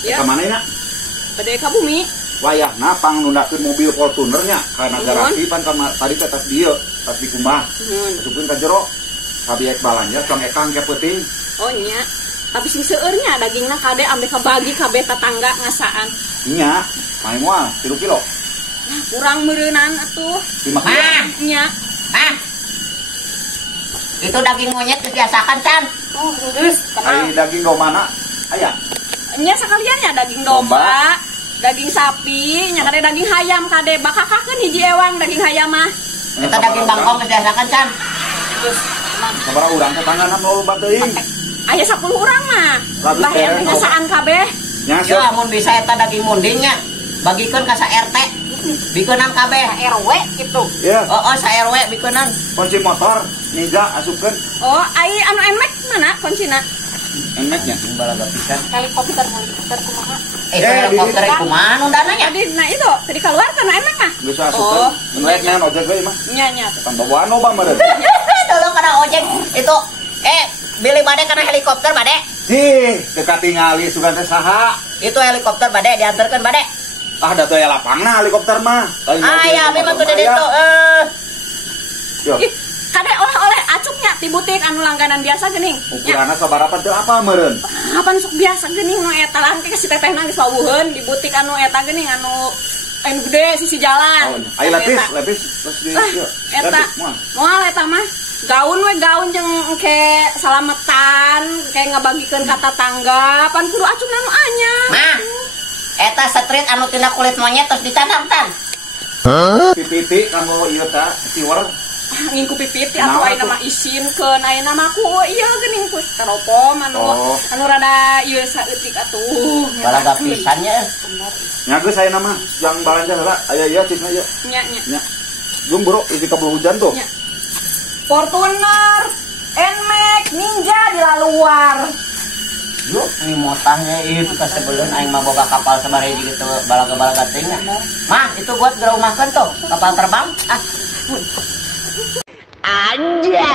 Ke mana ya? Bade ka bumi. Wayah napang nundakeun mobil Fortunernya karena garasi pan tadi ke tas dieu, tas di kumbah. Masukkeun ka jero. Sabiek balanja cong ekang ke peuting. Oh nya. Tapi sing seueur nya dagingna kade ambe kabagi kabeh tetangga ngasaan. Nya, main moal 3 kilo. Nah, kurang meureunan atuh. Nya. Itu daging monyet dibiasakan can. Oh, geus. Ai daging domana aya. Nya sakalian nya daging domba, daging sapi, nya kade daging hayam kade bakakakeun hiji ewang daging hayam mah. Eta daging bangkong dibiasakan can. Geus. Sabaraha urang tetangga nu loba teuing. Aya 10 urang mah. Mbah yang ngasaan kabeh. Nya Ya amun bisa eta daging mundingnya bagikeun ka sa RT. Bikeunan kabeh RW gitu. ya, Oh sa RW bikeunan. kunci motor ninja asupkeun Oh, ai anu enmek mana kuncina? enmeknya. Balaga pisan. Helikopter kumaha? Helikopter kumaha nu dananya? Tadi nah itu, tadi keluar kana emek mah. Geus asupkeun. Enmeknya ojek we mah. Nya. Kan bawaan loba meureun. Tolong kana ojek itu beli bade kana helikopter bade. Cih, teu katingali sugan teh saha? Itu helikopter bade diantarkeun bade. Ah, da teu aya lapangna helikopter mah. Ya abi mah tuh ditu. Yo, Ih, kade oleh acuknya ti butik anu langganan biasa geuning. ukuranna sabaraha teu apa meureun? Apa sok biasa geuning nu eta lang ke si tetehna geus wawuheun di butik anu eta geuning anu gede sisi jalan. Aya lepis di Lah, eta moal eta mah gaun jeung engke salametan kayak ngabagikeun ka tetangga pan kudu acungna nu anyar. Mah, eta street anu tina kulit monyet terus dicanangkan. Pipiti kanggo ieu teh siwer. Ngingku pipiti atuh ayeuna mah isinkeun ayeuna mah ku ieu geuning ku styrofoam anu rada ieu saeutik atuh. Balaga pisannya. Nya geus ayeuna mah jang balanja heula aya ieu cisna ieu. Nya. Jung bro, isi kabel hujan tuh. Nya. Fortuner, Nmax, Ninja dilaluar. Yuk, ini motahnya itu kasebeleun aing mah boga kapal sabaraha gitu balaga-balaga teuing. Mah, itu buat gerumahkeun tuh kapal terbang. Aja.